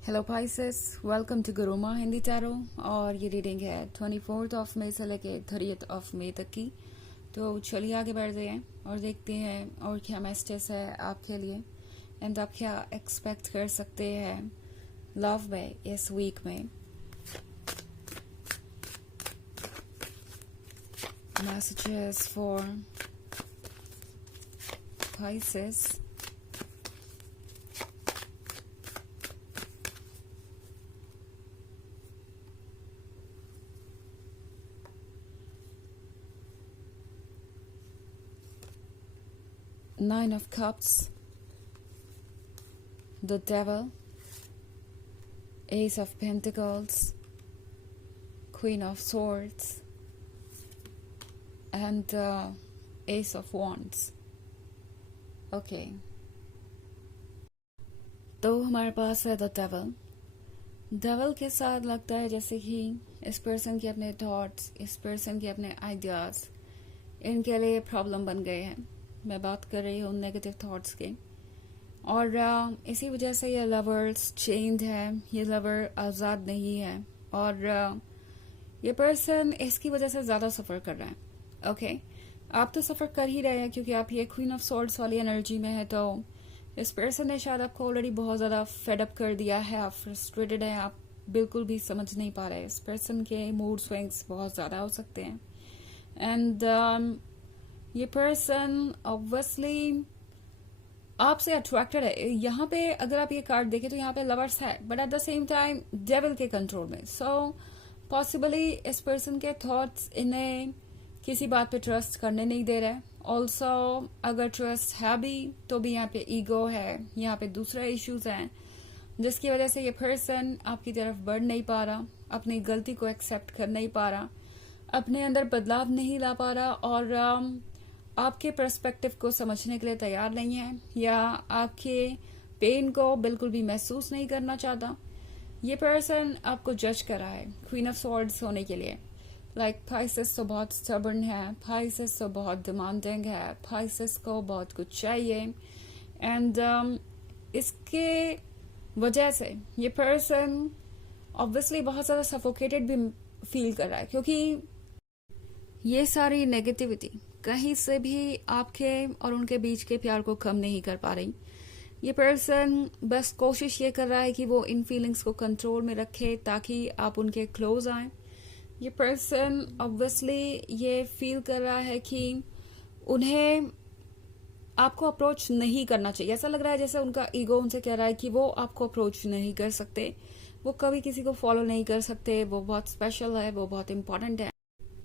Hello Pisces, welcome to Guruma Hindi tarot. और ये reading है 24 ऑफ मई से लेके 30 ऑफ मई तक की। तो चलिए आगे बढ़ते हैं और देखते हैं और क्या मैसेजेस है आपके लिए एंड आप क्या एक्सपेक्ट कर सकते हैं लव में इस वीक में। Messages for Pisces. Nine of Cups, the Devil, Ace of Pentacles, Queen of Swords, and Ace of Wands. Okay. तो हमारे पास है द डेवल। डेवल के साथ लगता है जैसे कि इस पर्सन के अपने थॉट्स, इस पर्सन के अपने आइडियाज, इनके लिए प्रॉब्लम बन गए हैं। मैं बात कर रही हूँ नेगेटिव थॉट्स के। और इसी वजह से ये लवर्स चेंज है, ये लवर आज़ाद नहीं है और ये पर्सन इसकी वजह से ज़्यादा सफ़र कर रहा है। ओके, आप तो सफ़र कर ही रहे हैं क्योंकि आप ये क्वीन ऑफ सॉर्ड्स वाली एनर्जी में है। तो इस पर्सन ने शायद आपको ऑलरेडी बहुत ज़्यादा फेडअप कर दिया है, आप फ्रस्ट्रेटेड हैं, आप बिल्कुल भी समझ नहीं पा रहे। इस पर्सन के मूड स्विंग्स बहुत ज़्यादा हो सकते हैं एंड ये पर्सन ऑब्वियसली आपसे अट्रैक्टेड है। यहाँ पे अगर आप ये कार्ड देखें तो यहाँ पे लवर्स है but at the same time devil के कंट्रोल में। सो पॉसिबली इस पर्सन के थॉट्स इन्हें किसी बात पे ट्रस्ट करने नहीं दे रहे। ऑल्सो अगर ट्रस्ट है भी तो भी यहाँ पे ईगो है, यहाँ पे दूसरा इश्यूज हैं जिसकी वजह से ये पर्सन आपकी तरफ बढ़ नहीं पा रहा, अपनी गलती को एक्सेप्ट कर नहीं पा रहा, अपने अंदर बदलाव नहीं ला पा रहा और आपके पर्सपेक्टिव को समझने के लिए तैयार नहीं है या आपके पेन को बिल्कुल भी महसूस नहीं करना चाहता। ये पर्सन आपको जज कर रहा है क्वीन ऑफ सॉर्ड्स होने के लिए। लाइक पाइसेस तो बहुत स्टबर्न है, पाइसेस तो बहुत डिमांडिंग है, पाइसेस को बहुत कुछ चाहिए एंड इसके वजह से ये पर्सन ऑब्वियसली बहुत ज़्यादा सफोकेटेड भी फील कर रहा है क्योंकि ये सारी नेगेटिविटी कहीं से भी आपके और उनके बीच के प्यार को कम नहीं कर पा रही। ये पर्सन बस कोशिश ये कर रहा है कि वो इन फीलिंग्स को कंट्रोल में रखे ताकि आप उनके क्लोज आए। ये पर्सन ऑब्वियसली ये फील कर रहा है कि उन्हें आपको अप्रोच नहीं करना चाहिए। ऐसा लग रहा है जैसे उनका ईगो उनसे कह रहा है कि वो आपको अप्रोच नहीं कर सकते, वो कभी किसी को फॉलो नहीं कर सकते, वो बहुत स्पेशल है, वो बहुत इंपॉर्टेंट है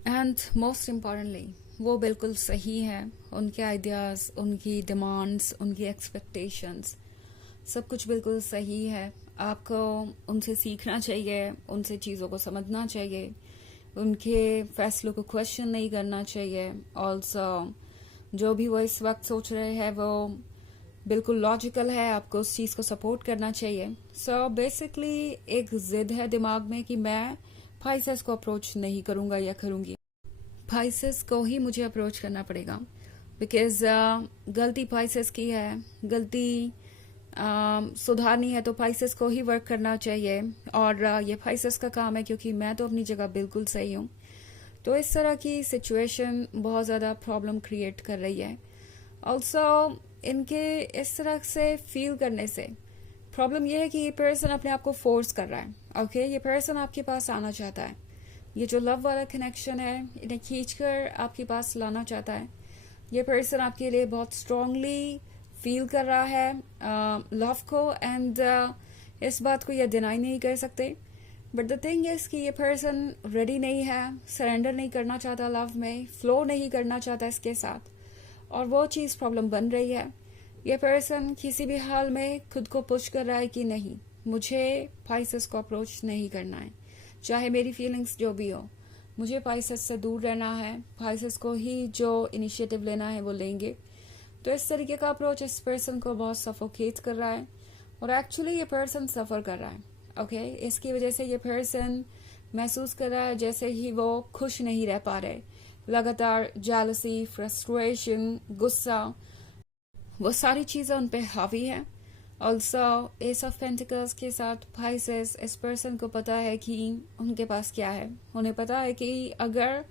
एंड मोस्ट इम्पॉर्टेंटली वो बिल्कुल सही है। उनके आइडियाज़, उनकी डिमांड्स, उनकी एक्सपेक्टेशंस सब कुछ बिल्कुल सही है। आपको उनसे सीखना चाहिए, उनसे चीज़ों को समझना चाहिए, उनके फैसलों को क्वेश्चन नहीं करना चाहिए। ऑल्सो जो भी वो इस वक्त सोच रहे हैं वो बिल्कुल लॉजिकल है, आपको उस चीज़ को सपोर्ट करना चाहिए। सो बेसिकली एक जिद है दिमाग में कि मैं पाइसेस को अप्रोच नहीं करूंगा या करूंगी, पाइसेस को ही मुझे अप्रोच करना पड़ेगा बिकॉज गलती पाइसेस की है, गलती सुधारनी है तो पाइसेस को ही वर्क करना चाहिए और ये पाइसेस का काम है क्योंकि मैं तो अपनी जगह बिल्कुल सही हूँ। तो इस तरह की सिचुएशन बहुत ज़्यादा प्रॉब्लम क्रिएट कर रही है। ऑल्सो इनके इस तरह से फील करने से प्रॉब्लम यह है कि ये पर्सन अपने आप को फोर्स कर रहा है। ओके, ये पर्सन आपके पास आना चाहता है, ये जो लव वाला कनेक्शन है इन्हें खींचकर आपके पास लाना चाहता है। ये पर्सन आपके लिए बहुत स्ट्रांगली फील कर रहा है लव को एंड इस बात को ये डिनाई नहीं कर सकते। बट द थिंग इज कि ये पर्सन रेडी नहीं है, सरेंडर नहीं करना चाहता, लव में फ्लो नहीं करना चाहता इसके साथ और वो चीज़ प्रॉब्लम बन रही है। ये पर्सन किसी भी हाल में खुद को पुश कर रहा है कि नहीं, मुझे पाइसेस को अप्रोच नहीं करना है, चाहे मेरी फीलिंग्स जो भी हो, मुझे पाइसेस से दूर रहना है, पाइसेस को ही जो इनिशिएटिव लेना है वो लेंगे। तो इस तरीके का अप्रोच इस पर्सन को बहुत सफोकेट कर रहा है और एक्चुअली ये पर्सन सफ़र कर रहा है। ओके, इसकी वजह से ये पर्सन महसूस कर रहा है जैसे ही वो खुश नहीं रह पा रहे। लगातार जेलसी, फ्रस्ट्रेशन, गुस्सा, वो सारी चीज़ें उन पे हावी है ऑल्सो एस ऑफ पेंटिकल्स के साथ पाइसेस, इस पर्सन को पता है कि उनके पास क्या है। उन्हें पता है कि अगर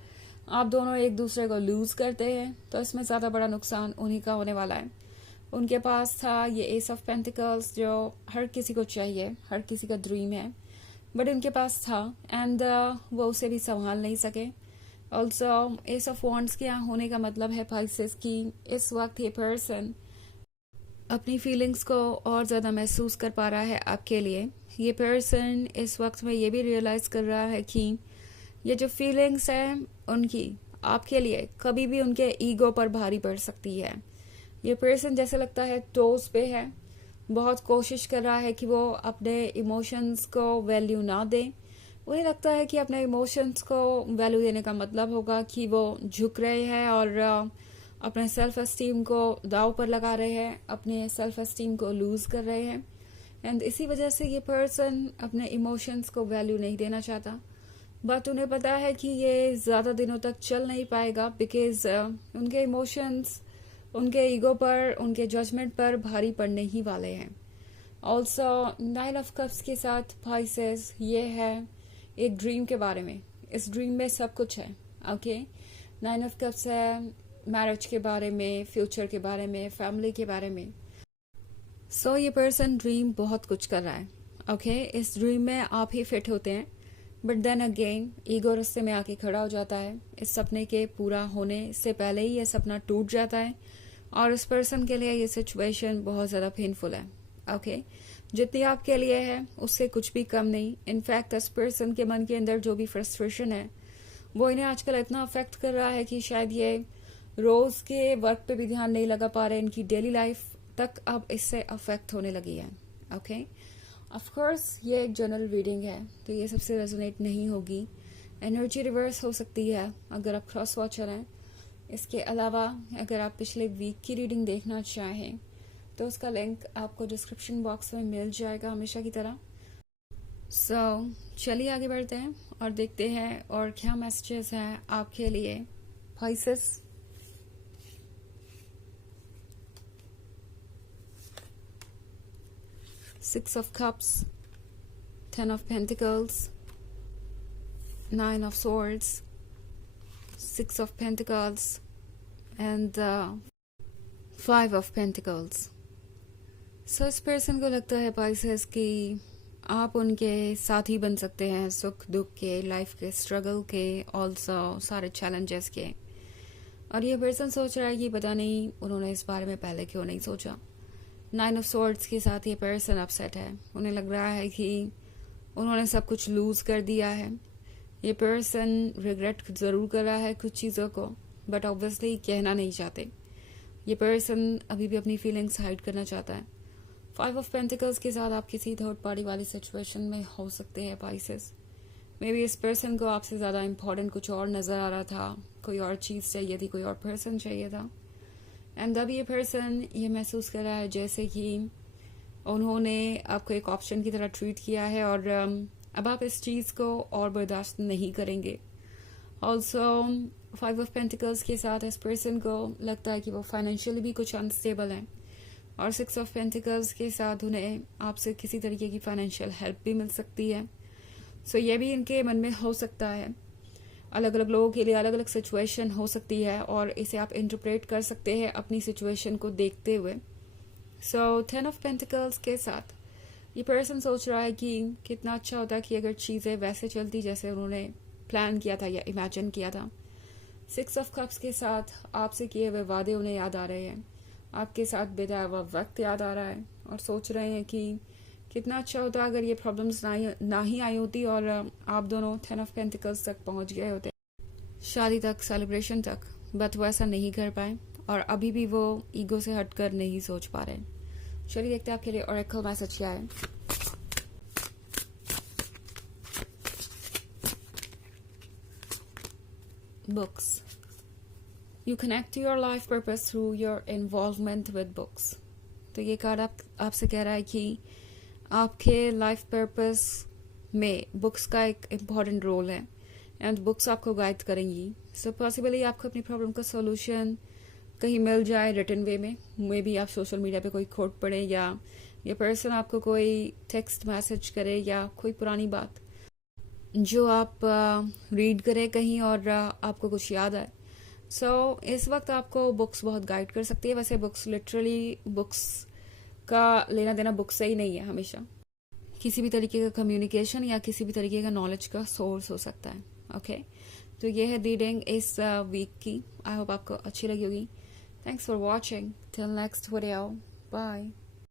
आप दोनों एक दूसरे को लूज करते हैं तो इसमें ज़्यादा बड़ा नुकसान उन्हीं का होने वाला है। उनके पास था ये एस ऑफ पेंटिकल्स जो हर किसी को चाहिए, हर किसी का ड्रीम है, बट उनके पास था एंड वो उसे भी संभाल नहीं सके। ऑल्सो एस ऑफ वॉन्ड्स के यहाँ होने का मतलब है पाइसेस की इस वक्त ये पर्सन अपनी फीलिंग्स को और ज़्यादा महसूस कर पा रहा है आपके लिए। ये पर्सन इस वक्त में ये भी रियलाइज़ कर रहा है कि ये जो फीलिंग्स है उनकी आपके लिए कभी भी उनके ईगो पर भारी पड़ सकती है। ये पर्सन जैसे लगता है टोस पे है, बहुत कोशिश कर रहा है कि वो अपने इमोशंस को वैल्यू ना दे। उन्हें लगता है कि अपने इमोशंस को वैल्यू देने का मतलब होगा कि वो झुक रहे हैं और अपने सेल्फ एस्टीम को दाव पर लगा रहे हैं, अपने सेल्फ एस्टीम को लूज कर रहे हैं। एंड इसी वजह से ये पर्सन अपने इमोशंस को वैल्यू नहीं देना चाहता, बट उन्हें पता है कि ये ज़्यादा दिनों तक चल नहीं पाएगा बिकॉज उनके इमोशंस उनके ईगो पर, उनके जजमेंट पर भारी पड़ने ही वाले हैं। ऑल्सो 9 ऑफ कप्स के साथ पाइसेस ये है एक ड्रीम के बारे में। इस ड्रीम में सब कुछ है। ओके 9 ऑफ कप्स है मैरिज के बारे में, फ्यूचर के बारे में, फैमिली के बारे में। सो ये पर्सन ड्रीम बहुत कुछ कर रहा है। ओके इस ड्रीम में आप ही फिट होते हैं, बट देन अगेन ईगो रास्ते में आके खड़ा हो जाता है। इस सपने के पूरा होने से पहले ही ये सपना टूट जाता है और इस पर्सन के लिए ये सिचुएशन बहुत ज़्यादा पेनफुल है। ओके जितनी आपके लिए है उससे कुछ भी कम नहीं। इनफैक्ट इस पर्सन के मन के अंदर जो भी फ्रस्ट्रेशन है वो इन्हें आजकल इतना अफेक्ट कर रहा है कि शायद ये रोज के वर्क पे भी ध्यान नहीं लगा पा रहे। इनकी डेली लाइफ तक अब इससे अफेक्ट होने लगी है। ओके ऑफ कोर्स ये एक जनरल रीडिंग है तो ये सबसे रेजोनेट नहीं होगी। एनर्जी रिवर्स हो सकती है अगर आप क्रॉस वॉचर हैं। इसके अलावा अगर आप पिछले वीक की रीडिंग देखना चाहें तो उसका लिंक आपको डिस्क्रिप्शन बॉक्स में मिल जाएगा हमेशा की तरह। सो चलिए आगे बढ़ते हैं और देखते हैं और क्या मैसेजेस हैं आपके लिए Pisces. Six of Cups, 10 of Pentacles, 9 of Swords, 6 of Pentacles, and 5 of Pentacles. So इस पर्सन को लगता है पाइसेस कि आप उनके साथी बन सकते हैं सुख दुख के, लाइफ के, स्ट्रगल के, ऑल्सो सारे चैलेंजेस के। और ये पर्सन सोच रहा है कि पता नहीं उन्होंने इस बारे में पहले क्यों नहीं सोचा। 9 ऑफ स्वॉर्ड्स के साथ ये पर्सन अपसेट है। उन्हें लग रहा है कि उन्होंने सब कुछ लूज कर दिया है। ये पर्सन रिग्रेट ज़रूर कर रहा है कुछ चीज़ों को, बट ऑब्वियसली कहना नहीं चाहते। ये पर्सन अभी भी अपनी फीलिंग्स हाइड करना चाहता है। 5 ऑफ पेंटिकल्स के साथ आप किसी थर्ड पार्टी वाली सिचुएशन में हो सकते हैं पाइसेस। मे बी इस पर्सन को आपसे ज़्यादा इम्पोर्टेंट कुछ और नज़र आ रहा था, कोई और चीज़ चाहिए थी, कोई और पर्सन चाहिए था। एंड अब ये पर्सन ये महसूस कर रहा है जैसे कि उन्होंने आपको एक ऑप्शन की तरह ट्रीट किया है और अब आप इस चीज़ को और बर्दाश्त नहीं करेंगे। ऑल्सो 5 ऑफ पेंटिकल्स के साथ इस पर्सन को लगता है कि वो फाइनेंशियली भी कुछ अनस्टेबल हैं और 6 ऑफ पेंटिकल्स के साथ उन्हें आपसे किसी तरीके की फाइनेंशियल हेल्प भी मिल सकती है। सो ये भी इनके मन में हो सकता है। अलग अलग लोगों के लिए अलग अलग सिचुएशन हो सकती है और इसे आप इंटरप्रेट कर सकते हैं अपनी सिचुएशन को देखते हुए। सो 10 ऑफ पेंटिकल्स के साथ ये पर्सन सोच रहा है कि कितना अच्छा होता कि अगर चीज़ें वैसे चलती जैसे उन्होंने प्लान किया था या इमेजिन किया था। 6 ऑफ कप्स के साथ आपसे किए हुए वादे उन्हें याद आ रहे हैं, आपके साथ बिताया हुआ वक्त याद आ रहा है और सोच रहे हैं कि कितना अच्छा होता अगर ये प्रॉब्लम्स ना ही आई होती और आप दोनों 10 ऑफ पेंटिकल्स तक पहुंच गए होते, शादी तक, सेलिब्रेशन तक, बट वो ऐसा नहीं कर पाए और अभी भी वो ईगो से हटकर नहीं सोच पा रहे। चलिए देखते हैं आपके लिए ओरेकल मैसेज क्या है। Books, you connect your life purpose through your involvement with books. तो ये कार्ड आपसे कह रहा है कि आपके लाइफ पर्पस में बुक्स का एक इम्पॉर्टेंट रोल है एंड बुक्स आपको गाइड करेंगी। सो पॉसिबली आपको अपनी प्रॉब्लम का सॉल्यूशन कहीं मिल जाए रिटन वे में। मे बी आप सोशल मीडिया पे कोई कोट पढ़ें या ये पर्सन आपको कोई टेक्स्ट मैसेज करे या कोई पुरानी बात जो आप रीड करें कहीं और आपको कुछ याद आए। सो इस वक्त आपको बुक्स बहुत गाइड कर सकती है। वैसे बुक्स लिटरली बुक्स का लेना देना बुक्स से ही नहीं है, हमेशा किसी भी तरीके का कम्युनिकेशन या किसी भी तरीके का नॉलेज का सोर्स हो सकता है। ओके, तो ये है रीडिंग इस वीक की। आई होप आपको अच्छी लगी होगी। Thanks for watching. Till next video, bye.